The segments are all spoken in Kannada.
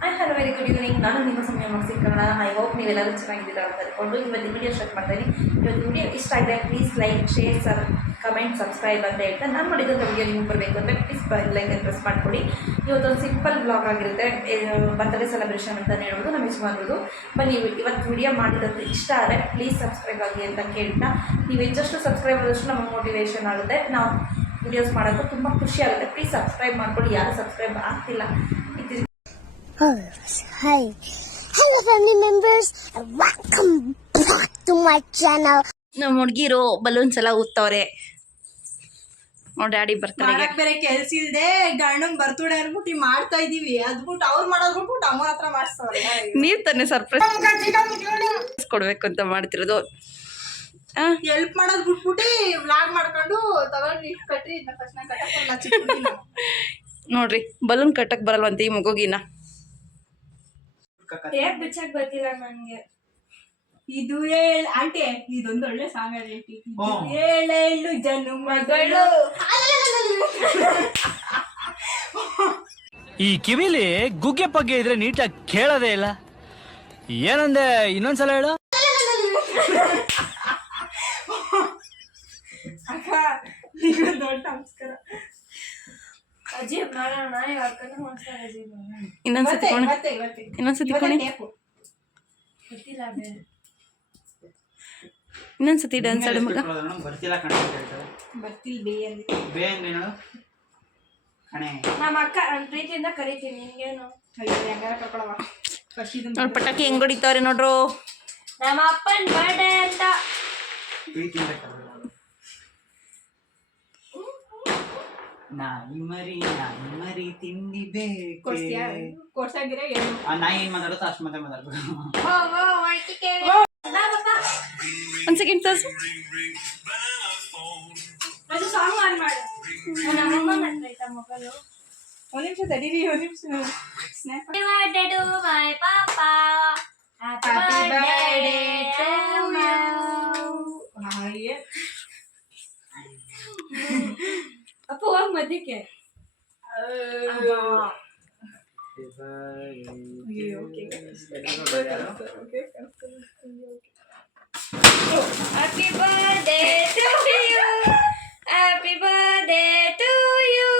Hello very good evening. ನಾನು ನಿಮ್ಮ ಸಮಯ ಮುಗಿಸಿ ಕನ್ನಡ. ಐ ಹೋಪ್ ನೀವೆಲ್ಲರೂ ಚೆನ್ನಾಗಿದ್ದೀರಾ ಅಂತ ಅಂದ್ಕೊಂಡು ಇವತ್ತು ವಿಡಿಯೋ ಸ್ಟಾರ್ಟ್ ಮಾಡ್ತೀನಿ. ಇವತ್ತು ವಿಡಿಯೋ ಇಷ್ಟ ಆಗಿದೆ please like share comment subscribe ಅಂತ ಹೇಳ್ತಾ ನಾನು ಮಾಡಿದಂಥ ವಿಡಿಯೋ ನಿಮ್ಗೆ ಬರಬೇಕು ಅಂದರೆ ಪ್ಲೀಸ್ ಲೈಕ್ ಅಂತ ಪ್ರೆಸ್ ಮಾಡ್ಕೊಳ್ಳಿ. ಇವತ್ತೊಂದು ಸಿಂಪಲ್ ಬ್ಲಾಗ್ ಆಗಿರುತ್ತೆ, ಬರ್ತ್ಡೇ ಸೆಲೆಬ್ರೇಷನ್ ಅಂತ ಹೇಳ್ಬೋದು ನಮ್ಮ ಯಜಮಾನ್ರದ್ದು. ಬನ್ನಿ ಇವತ್ತು ವಿಡಿಯೋ ಮಾಡಿದಂಥ ಇಷ್ಟ ಆದರೆ ಪ್ಲೀಸ್ ಸಬ್ಸ್ಕ್ರೈಬ್ ಆಗಿ ಅಂತ ಕೇಳ್ತಾ, ನೀವು ಹೆಚ್ಚಷ್ಟು ಸಬ್ಸ್ಕ್ರೈಬ್ ಆದಷ್ಟು ನಮಗೆ ಮೋಟಿವೇಶನ್ ಆಗುತ್ತೆ, ನಾವು ವಿಡಿಯೋಸ್ ಮಾಡೋದು ತುಂಬ ಖುಷಿ ಆಗುತ್ತೆ. ಪ್ಲೀಸ್ ಸಬ್ಸ್ಕ್ರೈಬ್ ಮಾಡ್ಕೊಳ್ಳಿ, ಯಾರು ಸಬ್ಸ್ಕ್ರೈಬ್ ಆಗ್ತಿಲ್ಲ. Hi. Hello family members and welcome back to my channel. ನಮ್ಮ ಹುಡುಗಿರು ಬಲೂನ್ಸ್ ಎಲ್ಲ ಊದ್ತವ್ರೆ. ನೋಡಿ ಡ್ಯಾಡಿ ಬರ್ತಾರೆ. ಬೇರೆ ಕೆಲ್ಸ ಇಲ್ದೆ ಗಂಡನ್ ಬರ್ತಡೆ ಅನ್ಬಿಟ್ಟು ಮಾಡ್ತಾ ಇದೀವಿ. ಅದ್ಬಿಟ್ಟು ಅವ್ರು ಮಾಡೋದ್ ಬಿಟ್ಬಿಟ್ಟು ಅಮ್ಮ ಹತ್ರ ಮಾಡಿಸ್ತವ್ರೆ. ನೀವ್ ತಾನೇ ಸರ್ಪ್ರೈಸ್ ಕೊಡ್ಬೇಕು ಅಂತ ಮಾಡ್ತಿರೋದು. ಹೆಲ್ಪ್ ಮಾಡೋದ್ ಬಿಟ್ಬಿಟ್ಟು ವ್ಲಾಗ್ ಮಾಡ್ಕೊಂಡು ತಗೊಂಡು ಇಷ್ಟು ಕಟ್ರಿ ಇದನ್ನ ಫಸ್ಟ್ ಕಟ್ಟಲ್ಲ. ನೋಡ್ರಿ ಬಲೂನ್ ಕಟ್ಟಕ್ ಬರಲ್ವಂತ ಈ ಮಗುಗಿನ. ಬಿಚ್ಚಕ್ ಬರ್ತಿಲ್ಲ ನಂಗೆ. ಇದು ಆಂಟಿ ಇದೊಂದು ಒಳ್ಳೆ ಸಾಂಗ್ ಆಂಟಿ. ಏಳು ಜನ ಮಗಳು. ಈ ಕಿವಿಲಿ ಗುಗ್ಗೆ ಪಗ್ಗೆ ಇದ್ರೆ ನೀಟಾಗಿ ಕೇಳೋದೇ ಇಲ್ಲ. ಏನಂದೆ ಇನ್ನೊಂದ್ಸಲ ಹೇಳು. ಅಕ್ಕ ಈಗ ದೊಡ್ಡ ನಮಸ್ಕಾರ. ಅಜೀಬ್ ಮಾಡೋಣ ಇನ್ನೊಂದ್ಸತಿ ಇನ್ನೊಂದ್ಸತಿ ಡ್ಯಾನ್ಸ್ ಆಡು ಮಗ. ನಮ್ಮ ಅಕ್ಕ ಪ್ರೀತಿಯಿಂದ ಕರಿತೀನಿ. ನಿನ್ಗೇನು ನೋಡ್ ಪಟಾಕಿ ಹೆಂಗ್ ಹೊಡಿತಾವ್ರೆ ನೋಡ್ರು. ನಮ್ಮ ಅಪ್ಪನ್ ಬರ್ಡೇ ಅಂತ ನಾಯಿ ಮರಿ ತಿಂಡಿ ಬೇಕು. ಕೊಡ್ಸಾಗಿರ ನಾಯಿ ಏನ್ ಮಾತಾಡುತ್ತೋ ಅಷ್ಟು ಮಾತ್ರ ಮಾತಾಡ್ಬೇಕು. ಒಂದ್ ಸೆಕೆಂಡ್ ತೋರ್ಸು. ಅದು ಸಾಂಗ್ ಆನ್ ಮಾಡು. ನಮ್ಮಮ್ಮ ಮಾಡ್ತಾ ಮೊಬೈಲು. ಒಂದ್ ನಿಮಿಷ ತಡೀರಿ, ಒಂದ್ ನಿಮಿಷ. Happy birthday to my papa. Happy birthday to you. Hi ಅಪ್ಪ ಹೋಗ್ ಮಧ್ಯಕ್ಕೆ. Happy birthday to you. Happy birthday to you.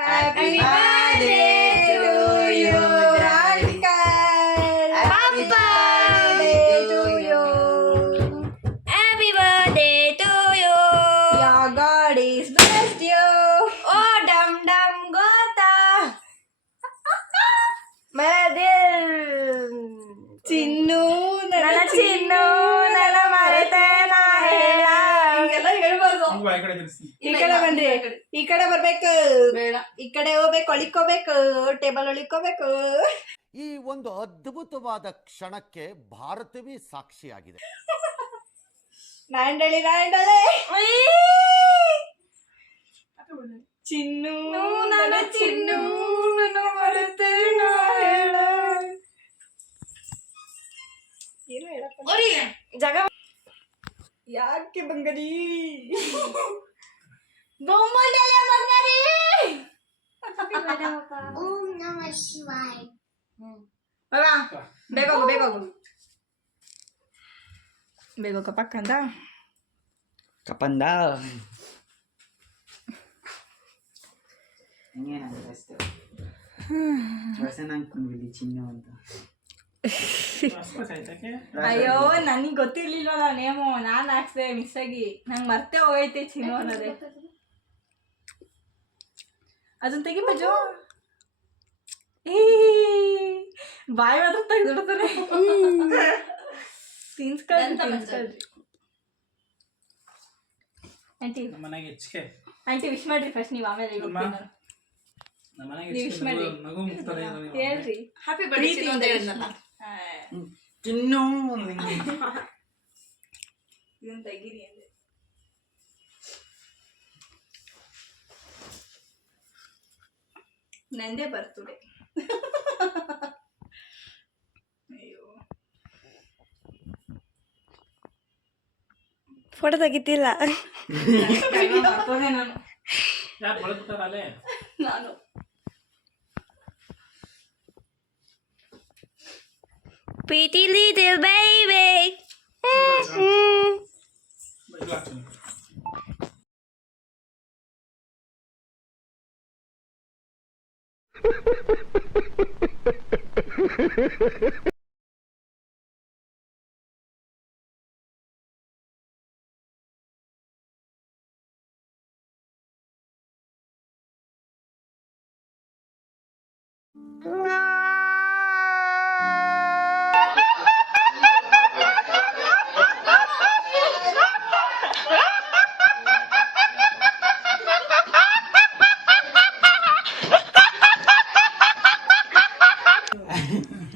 Happy birthday to you. Happy birthday to you. Happy birthday to you. Your God is blessed you. Oh dum dum gota. Madil. ಚಿನ್ನು ನನ್ನ ಚಿನ್ನು ನನ್ನ ಮರೆತೇನ ಹೇಳ. ಹಿಂಗೆಲ್ಲ ಹೇಳ್ಬಾರ್ದು. ಈ ಕಡೆ ಬನ್ರಿ, ಈ ಕಡೆ ಬರ್ಬೇಕು. ಬೇಡ, ಈ ಕಡೆ ಹೋಗ್ಬೇಕು, ಒಳಿಕೋಬೇಕು, ಟೇಬಲ್ ಒಳಿಕೋಬೇಕು. ಈ ಒಂದು ಅದ್ಭುತವಾದ ಕ್ಷಣಕ್ಕೆ ಭಾರತವೇ ಸಾಕ್ಷಿಯಾಗಿದೆ. ನಾಂಡಳಿ ಚಿನ್ನು ನನ್ನ ಚಿನ್ನು ನನ್ನ ಮರೆತೇನ ಹೇಳ. ಏನು ಹೇಳಪ್ಪ ಜಾಗ ಯಾಕೆ ಬಂಗಾರಿ ಬೊಮ್ಮಲೆ ಬಂಗಾರಿ. Om Namah Shivaya. ಬೇಗ ಹೋಗು ಬೇಗ ಹೋಗು ಬೇಗ ಹೋಗ ಪಕ್ಕಂದ ಕಪಂದ ಚಿನ್ನ ಅಂತ. ಅಯ್ಯೋ ನನಗೆ ಗೊತ್ತಿರ್ಲಿಲ್ವಲ್ಲ ನೇಮು. ನಾನು ಹಾಕ್ಸ್ದೆ ಮಿಸ್ ಆಗಿ. ನಂಗೆ ಮರ್ತೆ ಹೋಗೈತೆ ಚಿನ್ನು ಅನ್ನೋದೇ. ಅದನ್ನ ತೆಗಿ ಬಜು. ಬಾಯಿ ಮಾತ್ರ ತೆಗೆದಿಡ್ತಾರೆ. ತಿನ್ಸ್ಕೊಳ್ರಿ ಆಂಟಿ ವಿಶ್ ಮಾಡ್ರಿ ಫಸ್ಟ್ ನೀವು, ಆಮೇಲೆ ವಿಶ್ ಮಾಡ್ರಿ. ಹೇಳ್ರಿ ಹ್ಯಾಪಿ ಬರ್ಡೇ ಅಂತ ಹೇಳಿದ್ನಲ್ಲ. ಚಿನ್ನು ಇದನ್ನ ತೆಗೀರಿ ಅಂದ್ರೆ ನಂದೇ ಬರ್ತಡೆ. ಅಯ್ಯೋ ಫೋಟೋ ತೆಗಿತಿಲ್ಲ ನಾನು Pretty little baby.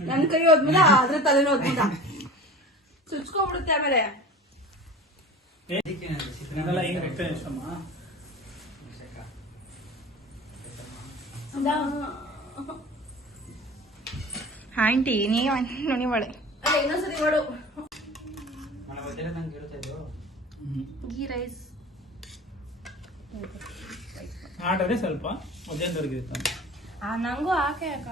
ನನ್ ಕೈ ಹೋದ್ಮೇಲೆ ಅದ್ರ ತಲೆನೂ ಹೋದ್ಬಿಟ್ಟ ಚುಚ್ಕೊಂಡ್ಬಿಡುತ್ತೆ ಆಮೇಲೆ ಆಂಟಿ ನೀವು ನೋಡಿ ಮಾಡೆ ಅಲ್ಲ ಇನ್ನೊಂದ್ಸತಿ ಮಾಡು ಗೀ ರೈಸ್ ಆಡದೆ ಸ್ವಲ್ಪ ಮಧ್ಯಾಹ್ನದವರೆಗಿರುತ್ತೆ. ನಂಗೂ ಹಾಕೆ ಅಕ್ಕ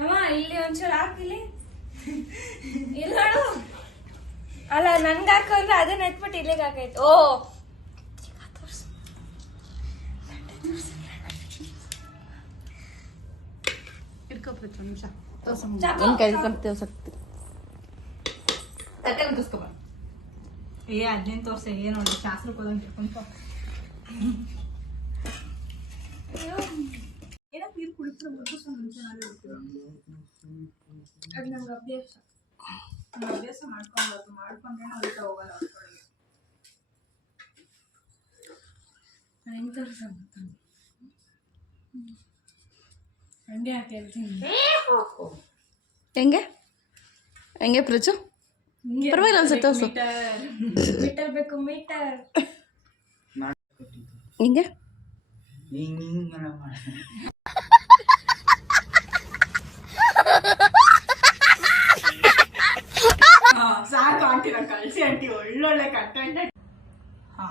ಅಮ್ಮ ಇಲ್ಲಿ ಒಂಚೂರು ಹಾಕಿಲಿ ಇಲ್ಲ ನೋಡು ಅಲ್ಲ ನನ್ಗೆ ಹಾಕು ಅಂದ್ರೆ ಅದನ್ನ ಎತ್ಬಿಟ್ಟು ಇಲ್ಲಿಗೆ ಹಾಕೈತೆ ಓ ಇಟ್ಕೊಪ್ರತಿ ನಿಮಿಷ ತಟ್ಟೆನ ತೋರ್ಸ್ಕೊಬ ಏ ಅದ್ನೇನ್ ತೋರ್ಸ ಏನ್ ನೋಡಿ ಶಾಸ್ತ್ರಕ್ಕೆ ಹೋದಂಗೆ ಇಟ್ಕೊಂತ ಏನೋ ನೀರು ಕುಡಿದ್ರೆ ಮುಗಿಸ್ಕೊಂಡು ಮುಂಚೆ ನಾಳೆ ಹೋಗ್ತೀವಿ ಅದು ನಮ್ಗೆ ಅಭ್ಯಾಸ ನಾವು ಅಭ್ಯಾಸ ಮಾಡ್ಕೊಬಾರ್ದು ಮಾಡ್ಕೊಂಡ್ರೆ ಹೊರಟ ಹೋಗಲ್ಲ ಅವ್ರೊಳಗೆ ಹೆಂಗೆ ತೋರ್ಸ ಹಂಗೆ ಹಾಕಿ ಹೇಳ್ತೀನಿ ಹೆಂಗೆ ಹೆಂಗೆ ಪ್ರಜು ಪರವಾಗಿಲ್ಲ ಅನ್ಸುತ್ತೆ ತೋರ್ಸು ಮೀಟರ್ ಬೇಕು ಮೀಟರ್ ಹಿಂಗೆ ಸಾಕು ಆಂಟಿ ನಾನು ಕಳಿಸಿ ಆಂಟಿ ಒಳ್ಳೊಳ್ಳೆ ಕಂಟೆಂಟ್ ಹಾ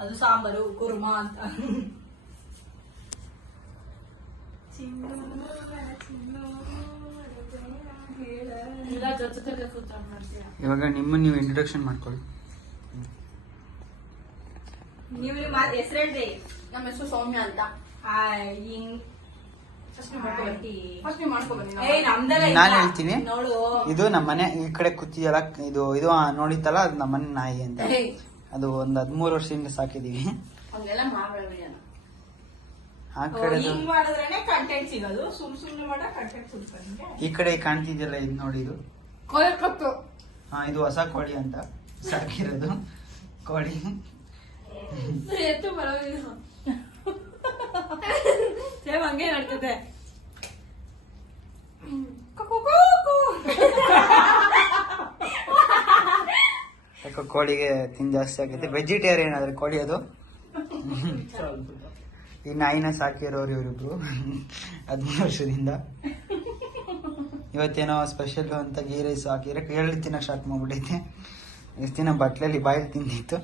ಅದು ಸಾಂಬಾರು ಕುರ್ಮಾ ಅಂತ ಇವಾಗ ನಿಮ್ಮನ್ನ ನೀವು ಇಂಟ್ರೊಡಕ್ಷನ್ ಮಾಡ್ಕೊಳ್ಳಿ. ನೀವು ಹೆಸರು ಹೇಳ್ರಿ. ನಮ್ಮ ಹೆಸರು ಸೌಮ್ಯ ಅಂತ. ನಾನು ಹೇಳ್ತೀನಿ, ಇದು ನಮ್ಮ ಮನೆ ಈ ಕಡೆ ಕೂತಿಯಲ್ಲ, ಇದು ಇದು ನೋಡಿತ್ತಲ್ಲ, ಅದು ನಮ್ಮ ಮನೆ ನಾಯಿ ಅಂತ. ಅದು ಒಂದು 13 ವರ್ಷದಿಂದ ಸಾಕಿದೀವಿ. ಆ ಕಡೆ ಕಂಟೆಂಟ್ ಸಿಗೋದು, ಸುಮ್ನೆ ಮಾಡೋ ಕಂಟೆಂಟ್ ಸಿಗ್ತದೆ. ಈ ಕಡೆ ಕಾಣ್ತಿದ್ಯಲ್ಲ, ಇದು ನೋಡಿ, ಇದು ಇದು ಹೊಸ ಕೋಳಿ ಅಂತ ಸಾಕಿರೋದು ಕೋಳಿ. ಎತ್ತು ಬರೋದಿಲ್ಲ ಸೇಮ್ ಹಂಗೆ ನಡ್ತದೆ. ಯಾಕೋ ಕೋಳಿಗೆ ತಿಂದು ಜಾಸ್ತಿ ಆಗೈತೆ. ವೆಜಿಟೇರಿಯನ್ ಆದ್ರೆ ಕೋಳಿ ಅದು. ಈ ನಾಯಿನ ಸಾಕಿರೋರು ಇವರಿಬ್ರು 13 ವರ್ಷದಿಂದ. ಇವತ್ತೇನೋ ಸ್ಪೆಷಲ್ ಅಂತ ಗೀ ರೈಸ್ ಹಾಕಿದ್ರೆ 7 ತಿನ್ನಕ್ಕೆ ಸ್ಟಾರ್ಟ್ ಮಾಡ್ಬಿಟ್ಟೈತೆ. ಎಷ್ಟು ದಿನ ಬಟ್ಲಲ್ಲಿ ಬಾಯಲ್ಲಿ ತಿಂದಿತ್ತು.